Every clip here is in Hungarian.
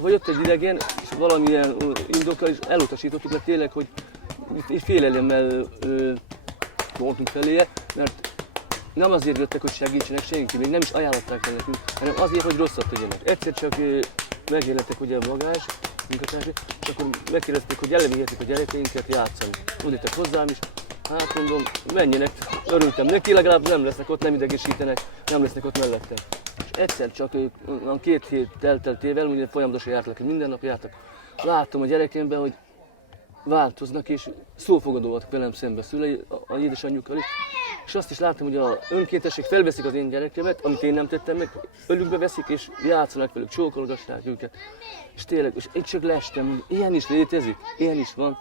ha jött egy idegen, és valamilyen indokkal is elutasítottuk, mert tényleg, hogy félelemmel voltunk feléje, mert nem azért jöttek, hogy segítsenek senki, még nem is ajánlották el nekünk, hanem azért, hogy rosszat tegyenek. Egyszer csak megjelentek ugye a bagázs, és akkor megkérdezték, hogy elvihetik a gyerekeinket játszani. Mondták hozzám is, hát mondom, menjenek, örültem neki, legalább nem lesznek ott, nem idegesítenek, nem lesznek ott mellettem. És egyszer csak 2 hét telteltével, ugye folyamatosan jártak, minden nap jártak. Láttam a gyerekemben, hogy változnak, és szófogadó voltak velem szembe szülei, a édesanyjukkal is. És azt is láttam, hogy az önkéntesség felveszik az én gyerekemet, amit én nem tettem meg, ölükbe veszik, és játszanak velük, csókolgassák őket. És tényleg, és én csak leestem, hogy ilyen is létezik, ilyen is van.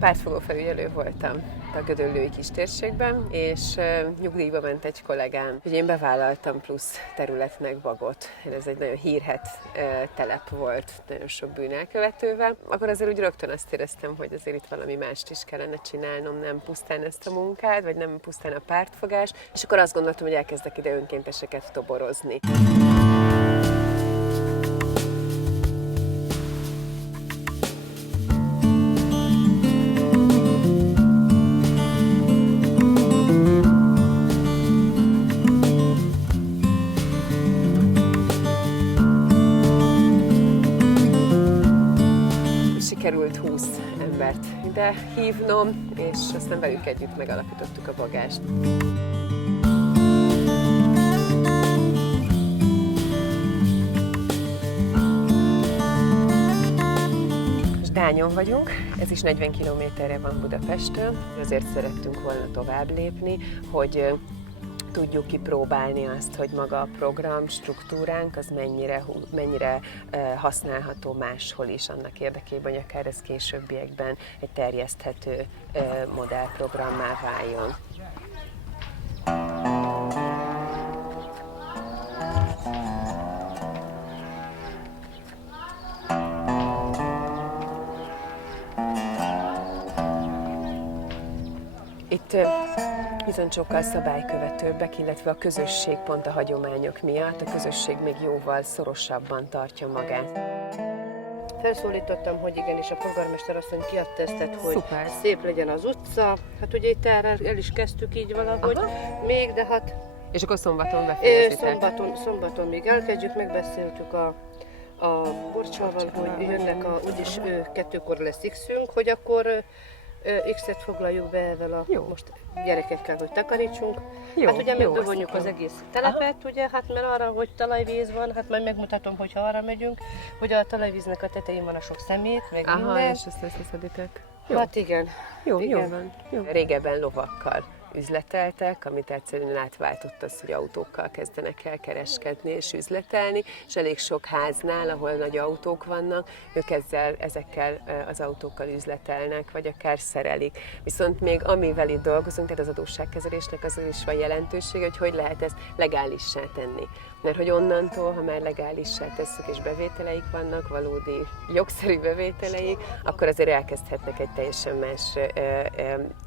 Pártfogó felügyelő voltam a Gödöllői Kistérségben, és nyugdíjba ment egy kollégám. Ugye én bevállaltam plusz területnek Bagot. Ez egy nagyon hírhedt telep volt, nagyon sok bűnelkövetővel. Akkor azért úgy rögtön azt éreztem, hogy azért itt valami mást is kellene csinálnom, nem pusztán ezt a munkát, vagy nem pusztán a pártfogás. És akkor azt gondoltam, hogy elkezdek ide önkénteseket toborozni. Sikerült 20 embert ide hívnom, és aztán velük együtt megalapítottuk a bagást. Dányon vagyunk, ez is 40 kilométerre van Budapesttől, azért szerettünk volna tovább lépni, hogy tudjuk kipróbálni azt, hogy maga a program struktúránk az mennyire használható máshol is, annak érdekében, hogy akár ez későbbiekben egy terjeszthető modellprogrammá váljon. Itt viszont sokkal szabálykövetőbbek, illetve a közösség pont a hagyományok miatt, a közösség még jóval szorosabban tartja magát. Felszólítottam, hogy igenis a polgármester asszony kiadta ezt, hogy Szuper. szép legyen az utca. Hát ugye itt el is kezdtük így valahogy, még, de hát És akkor szombaton befejezitek. szombaton még elkezdjük, megbeszéltük a Borcsával, hogy jönnek, úgyis 2-kor lesz X-ünk, hogy akkor X-et foglaljuk be ezzel a most gyerekekkel, hogy takarítsunk. Hát ugye megbevonjuk az egész telepet, ugye, hát mert arra, hogy talajvíz van, hát majd megmutatom, hogyha arra megyünk, hogy a talajvíznek a tetején van a sok szemét, meg minden. És ezt összeszeditek. Hát igen. Jó van. Jó. Régebben lovakkal üzleteltek, amit egyszerűen átváltott az, hogy autókkal kezdenek el kereskedni és üzletelni, és elég sok háznál, ahol nagy autók vannak, ők ezekkel az autókkal üzletelnek, vagy akár szerelik. Viszont még amivel itt dolgozunk, tehát az adósságkezelésnek az is van jelentősége, hogy lehet ezt legálissá tenni. Mert hogy onnantól, ha már legálissá tesszük és bevételeik vannak, valódi jogszerű bevételeik, akkor azért elkezdhetnek egy teljesen más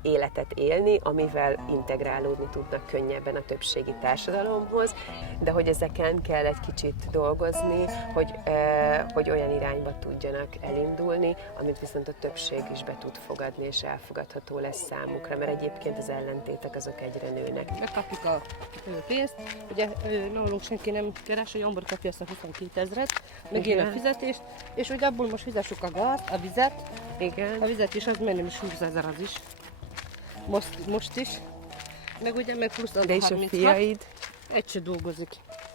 életet élni, amivel integrálódni tudnak könnyebben a többségi társadalomhoz, de hogy ezeken kell egy kicsit dolgozni, hogy olyan irányba tudjanak elindulni, amit viszont a többség is be tud fogadni és elfogadható lesz számukra, mert egyébként az ellentétek azok egyre nőnek. Megkapjuk a pénzt, ugye nálunk senki nem keres, hogy Ambor kapja azt a 22 000-et, meg én a fizetést, és hogy abból most fizessük a gázt, a vizet. Igen. A vizet is, az majdnem is 20 000 az is. Most is. Meg ugye meg plusz az de és a fiaid? Egy se dolgozik.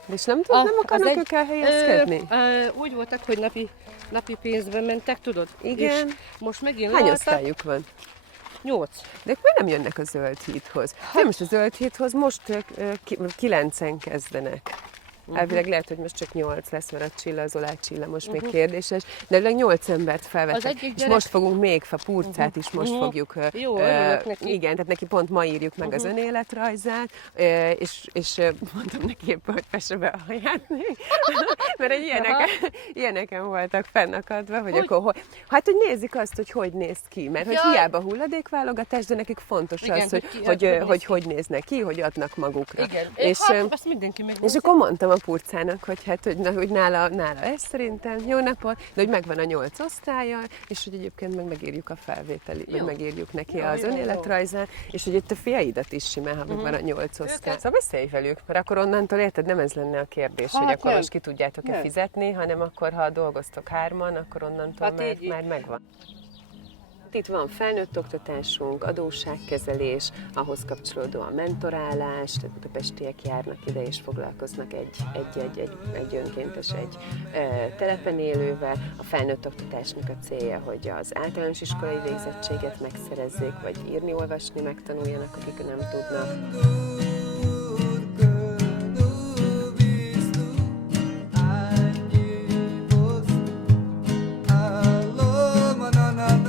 És nem akarnak ők elhelyezkedni? Úgy voltak, hogy napi napi pénzben mentek, tudod? Igen. És most megint Hány leálltak. osztályuk van? 8. De ők miért nem jönnek a Zöld Hídhoz? Nem, most a Zöld Hídhoz most 9-en kezdenek. Elvileg lehet, hogy most csak 8 lesz, mert a Csilla, az Olá Csilla most még kérdéses, de elvileg 8 embert felvettek, és gyerek... most fogunk még Purcát is most fogjuk. Jó, örülök neki. Igen, tehát neki pont ma írjuk meg az önéletrajzát, és mondtam neki éppen, hogy fesse be a haját, mert egy ilyeneken voltak fennakadva, hogy akkor hát, hogy nézik azt, hogy néz ki, mert hogy hiába hulladékválogatás, de nekik fontos igen, az, hogy néznek ki, hogy adnak magukra. Igen, és, azt mindenki megnézi. és akkor mondtam a Purcának, hogy nála ez szerintem jó napot, de hogy megvan a 8 osztálya, és hogy egyébként megírjuk a felvételi, vagy megírjuk neki az önéletrajzát, és hogy itt a fiaidat is simán, ha megvan a 8 osztály. Szóval beszélj velük, mert akkor onnantól érted, nem ez lenne a kérdés, hogy akkor most ki tudjátok-e fizetni, hanem akkor, ha dolgoztok 3-an, akkor onnantól már megvan. Itt van felnőtt oktatásunk, adósságkezelés, ahhoz kapcsolódóan mentorálás, tehát budapestiek járnak ide és foglalkoznak egy önkéntes, egy telepen élővel. A felnőtt oktatásnak a célja, hogy az általános iskolai végzettséget megszerezzék, vagy írni-olvasni megtanuljanak, akik nem tudnak.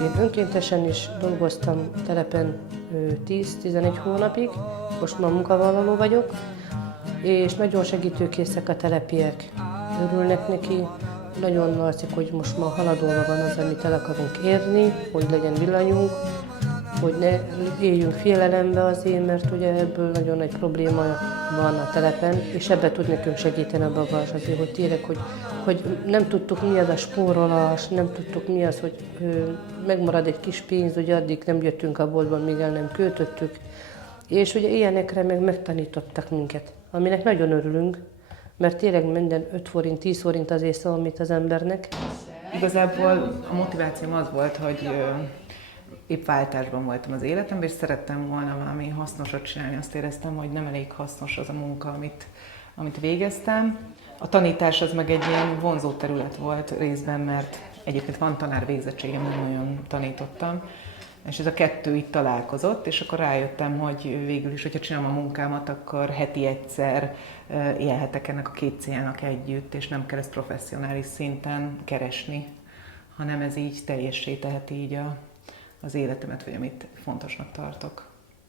Én önkéntesen is dolgoztam telepen 10-11 hónapig, most már munkavállaló vagyok, és nagyon segítőkészek a telepiek. Örülnek neki, nagyon látszik, hogy most már haladóban van az, amit el akarunk érni, hogy legyen villanyunk, hogy ne éljünk félelembe azért, mert ugye ebből nagyon nagy probléma van a telepen, és ebbe tud nekünk segíteni a Bagazs azért, hogy tényleg, hogy nem tudtuk mi az a spórolás, nem tudtuk mi az, hogy megmarad egy kis pénz, ugye addig nem jöttünk a boltba, míg el nem költöttük, és ugye ilyenekre megtanítottak minket, aminek nagyon örülünk, mert tényleg minden 5 forint, 10 forint azért számít az embernek. Igazából a motivációm az volt, hogy épp váltásban voltam az életemben, és szerettem volna valami hasznosat csinálni. Azt éreztem, hogy nem elég hasznos az a munka, amit végeztem. A tanítás az meg egy ilyen vonzó terület volt részben, mert egyébként van tanárvégzettségem, nem nagyon tanítottam, és ez a kettő itt találkozott, és akkor rájöttem, hogy végül is, hogyha csinálom a munkámat, akkor heti egyszer élhetek ennek a 2 célnak együtt, és nem kell ezt professzionális szinten keresni, hanem ez így teljessé teheti így az életemet, vagy amit fontosnak tartok.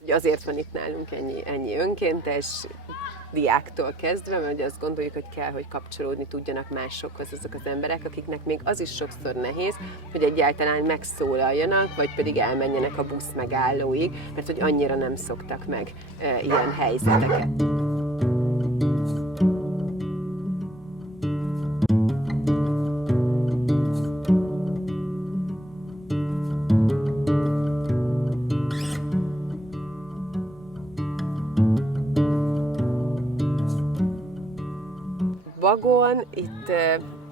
Azért van itt nálunk ennyi önkéntes, diáktól kezdve, mert azt gondoljuk, hogy kell, hogy kapcsolódni tudjanak másokhoz azok az emberek, akiknek még az is sokszor nehéz, hogy egyáltalán megszólaljanak, vagy pedig elmenjenek a busz megállóig, mert hogy annyira nem szoktak meg ilyen helyzeteket. Bagon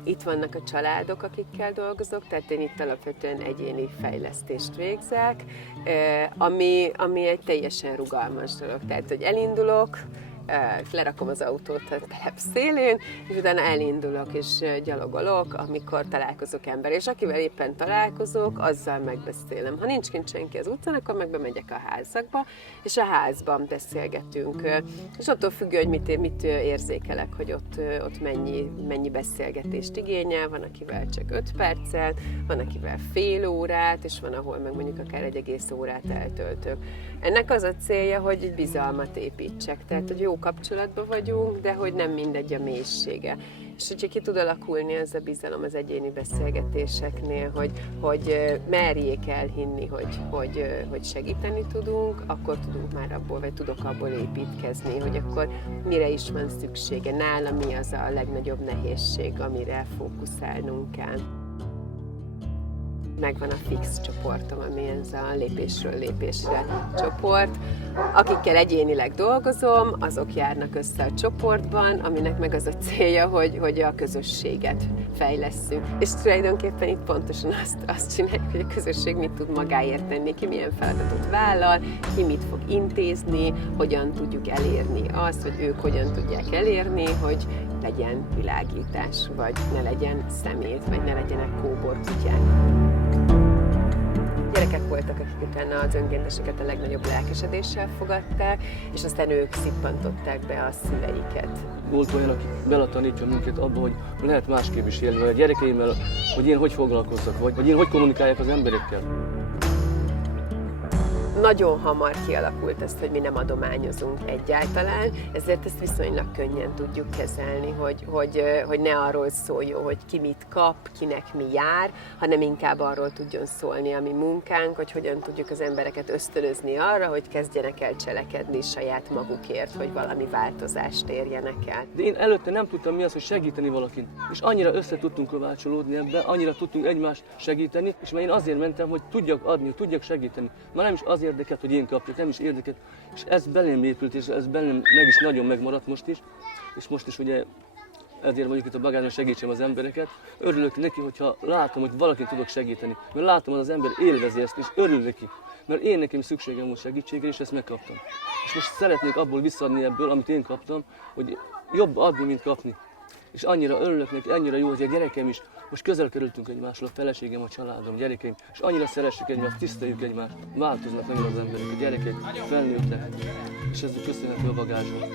itt vannak a családok, akikkel dolgozok, tehát én itt alapvetően egyéni fejlesztést végzek, ami egy teljesen rugalmas dolog. Tehát, hogy elindulok, lerakom az autót a telep szélén, és utána elindulok és gyalogolok, amikor találkozok ember. És akivel éppen találkozok, azzal megbeszélem. Ha nincs kint senki az utcán, akkor meg bemegyek a házakba, és a házban beszélgetünk. És attól függő, hogy mit érzékelek, hogy ott mennyi beszélgetést igényel. Van, akivel csak 5 percet, van, akivel fél órát, és van, ahol meg mondjuk akár egy egész órát eltöltök. Ennek az a célja, hogy egy bizalmat építsek, tehát hogy jó kapcsolatban vagyunk, de hogy nem mindegy a mélysége. És hogyha ki tud alakulni ez a bizalom az egyéni beszélgetéseknél, hogy merjék elhinni, hogy segíteni tudunk, akkor tudunk már abból, vagy tudok abból építkezni, hogy akkor mire is van szüksége, nála mi az a legnagyobb nehézség, amire fókuszálnunk kell. Megvan a fix csoportom, ami ez a lépésről lépésre csoport. Akikkel egyénileg dolgozom, azok járnak össze a csoportban, aminek meg az a célja, hogy a közösséget fejlesszük. És tulajdonképpen itt pontosan azt csináljuk, hogy a közösség mit tud magáért tenni, ki milyen feladatot vállal, ki mit fog intézni, hogyan tudjuk elérni azt, hogy ők hogyan tudják elérni, hogy legyen világítás, vagy ne legyen szemét, vagy ne legyenek kóborkutyák. Gyerekek voltak, akik utána az önkénteseket a legnagyobb lelkesedéssel fogadták, és aztán ők szippantották be a szüleiket. Volt olyan, aki beletanítja minket abba, hogy lehet másképp is élni a gyerekeimmel, hogy én hogy foglalkozzak, vagy én hogy kommunikáljak az emberekkel. Nagyon hamar kialakult ezt, hogy mi nem adományozunk egyáltalán, ezért ezt viszonylag könnyen tudjuk kezelni, hogy ne arról szóljon, hogy ki mit kap, kinek mi jár, hanem inkább arról tudjon szólni a mi munkánk, hogy hogyan tudjuk az embereket ösztönözni arra, hogy kezdjenek el cselekedni saját magukért, hogy valami változást érjenek el. De én előtte nem tudtam mi az, hogy segíteni valakin. És annyira össze tudtunk kovácsolódni ebben, annyira tudtunk egymást segíteni, és már én azért mentem, hogy tudjak adni, hogy tudjak segíteni. Már nem is az érdekelt, hogy én kapjak, nem is érdekelt. És ez belém épült, és ez belém meg is nagyon megmaradt most is. És most is ugye ezért vagyok itt a bagázson, segítsem az embereket. Örülök neki, hogyha látom, hogy valakin tudok segíteni. Mert látom, hogy az ember élvezi ezt, és örül neki. Mert én nekem szükségem volt segítségre, és ezt megkaptam. És most szeretnék abból visszaadni ebből, amit én kaptam, hogy jobb adni, mint kapni. És annyira örülök neki, annyira jó, hogy a gyerekeim is, most közel kerültünk egymásról, a feleségem, a családom, a gyerekeim, és annyira szeressük egymást, tiszteljük egymást, változnak nagyon az emberek, a gyerekek felnőttek, és ez köszönhető a bagázsról.